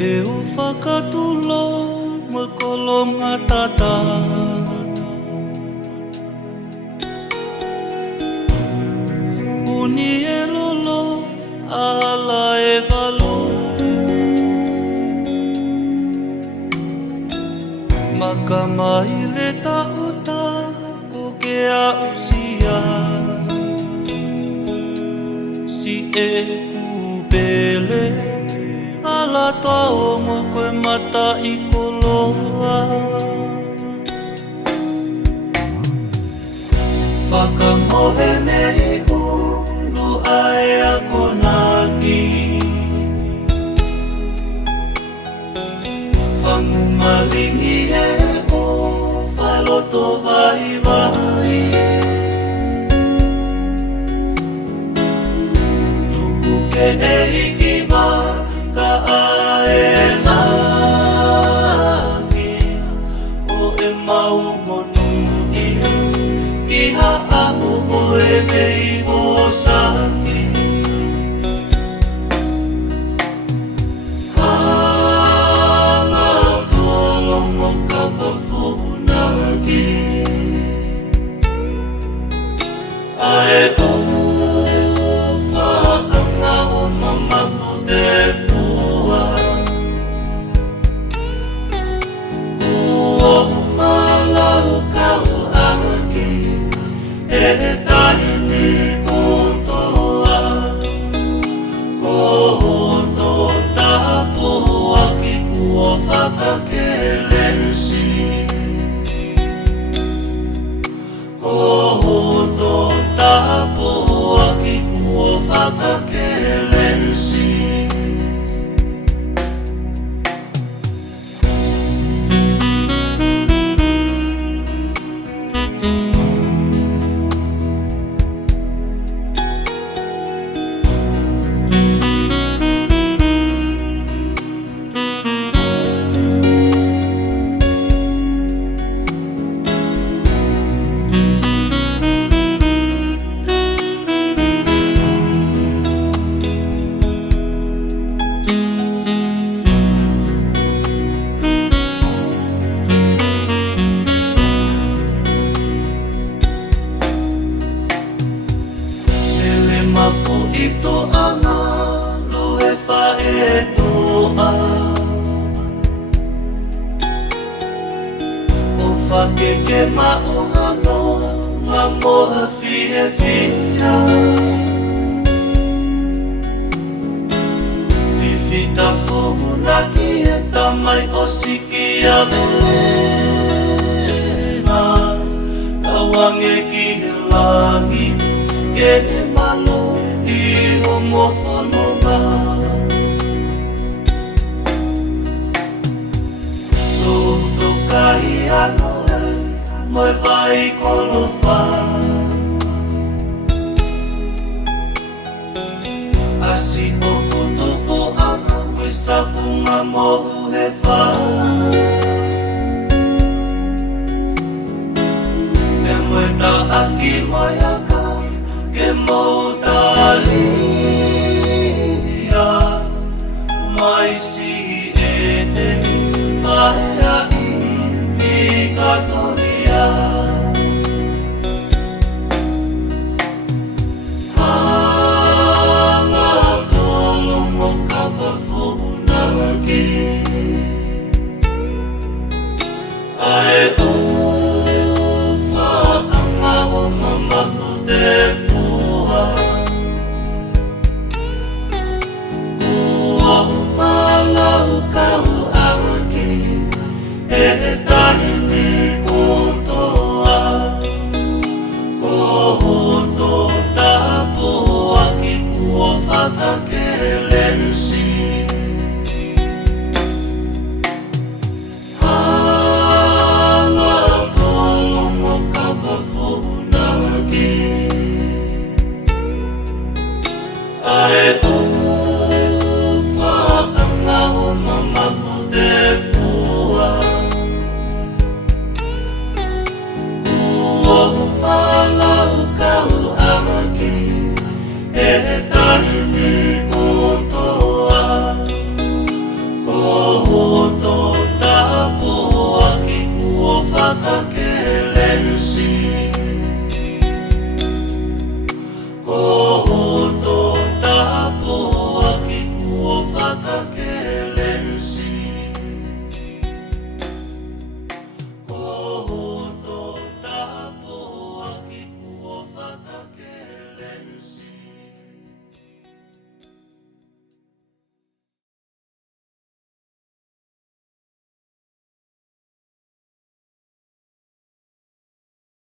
E o whakatulo mo kolom atata. Uni e lolo ala e valu. Makamai le taota ko ke a usia. Si e kupele ala tau mo koe mata i koloa. Whakamohe me i ulu ai a konaki. Whangu malingi e o whaloto vai vai. Tuku ke e iki wa ka ae lagi. O e mau monui ki ha'ahu o e mei o saki. Ae o whaanga o mamafu te fua. Ua malau kau aki e taini kontoa. Ko hoto tapu aki kua whakakelensi. Ko hoto tapu aki kua whakakelensi. Mapu ito anga luhe whae toa. O whakeke mauhano ngā moha whihe whia. Whiwhita whuna ki e tamai o siki a melenga. Tawange ki he langi ke te malo i o mowhanonga. Luto kai ano e mai vai kolofa. Asi o kutupu ana ui safunga mohu he wha.